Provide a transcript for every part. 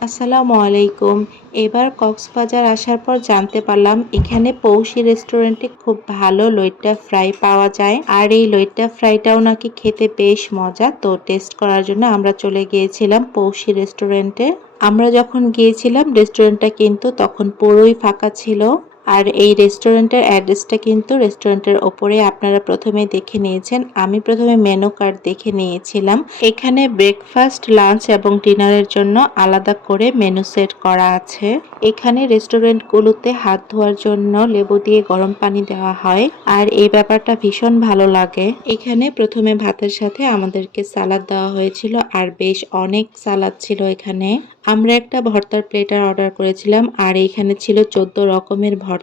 আসসালামু আলাইকুম। এবার কক্সবাজার আসার পর জানতে পারলাম এখানে পৌষি রেস্টুরেন্টে খুব ভালো লইট্টা ফ্রাই পাওয়া যায়। আর এই লইট্টা ফ্রাইটাও নাকি খেতে বেশ মজা। তো টেস্ট করার জন্য আমরা চলে গিয়েছিলাম পৌষি রেস্টুরেন্টে। আমরা যখন গিয়েছিলাম রেস্টুরেন্টটা কিন্তু তখন পুরোই ফাঁকা ছিল। আর এই রেস্টুরেন্টের অ্যাড্রেসটা কিন্তু রেস্টুরেন্টের ওপরে আপনারা প্রথমে দেখে নিয়েছেন। আমি প্রথমে মেনু কার্ড দেখে নিয়েছিলাম। এখানে ব্রেকফাস্ট, লাঞ্চ এবং ডিনারের জন্য আলাদা করে মেনু সেট করা আছে। এখানে রেস্টুরেন্টগুলোতে হাত ধোয়ার জন্য লেবু দিয়ে গরম পানি দেওয়া হয়। আর এই ব্যাপারটা ভীষণ ভালো লাগে। এখানে প্রথমে ভাতের সাথে আমাদেরকে সালাদ দেওয়া হয়েছিল আর বেশ অনেক সালাদ ছিল এখানে। আমরা একটা ভর্তার প্লেটার অর্ডার করেছিলাম আর এখানে ছিল 14 রকমের ভর্তা।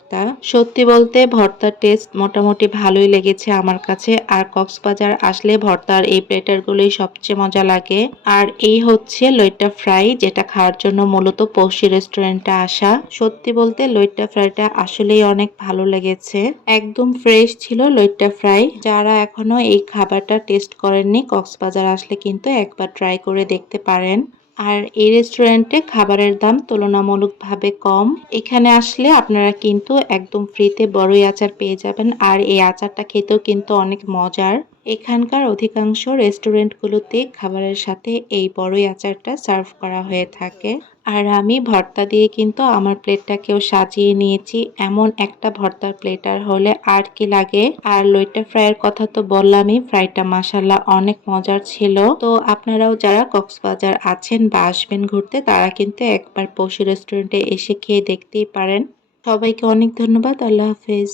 সত্যি বলতে ভর্তার টেস্ট মোটামুটি ভালোই লেগেছে আমার কাছে। আর কক্সবাজার আসলে ভর্তার এই প্লেটারগুলোই সবচেয়ে মজা লাগে। আর এই হচ্ছে লইট্টা ফ্রাই, যেটা খাওয়ার জন্য মূলত পৌষি রেস্টুরেন্টে আসা। সত্যি বলতে লইট্টা ফ্রাইটা আসলেই অনেক ভালো লেগেছে। একদম ফ্রেশ ছিল লইট্টা ফ্রাই। যারা এখনো এই খাবারটা টেস্ট করেননি, কক্সবাজার আসলে কিন্তু একবার ট্রাই করে দেখতে পারেন। আর এই রেস্টুরেন্টে খাবারের দাম তুলনামূলকভাবে কম। এখানে আসলে আপনারা কিন্তু একদম ফ্রিতে বড়ই আচার পেয়ে যাবেন। আর এই আচারটা খেতেও কিন্তু অনেক মজার। এখানকার অধিকাংশ রেস্টুরেন্টগুলোতে খাবারের সাথে এই বড়ই আচারটা সার্ভ করা হয়ে থাকে। আর আমি ভর্তা দিয়ে কিন্তু আমার প্লেটটাকেও সাজিয়ে নিয়েছি। এমন একটা ভর্তার প্লেটার হলে আর কি লাগে। আর লইট্টা ফ্রাইয়ের কথা তো বললামই, ফ্রাইটা মাশাআল্লাহ অনেক মজার ছিল। তো আপনারাও যারা কক্সবাজার আছেন বা আসবেন ঘুরতে, তারা কিন্তু একবার পৌষি রেস্টুরেন্টে এসে খেয়ে দেখতেই পারেন। সবাইকে অনেক ধন্যবাদ। আল্লাহ হাফেজ।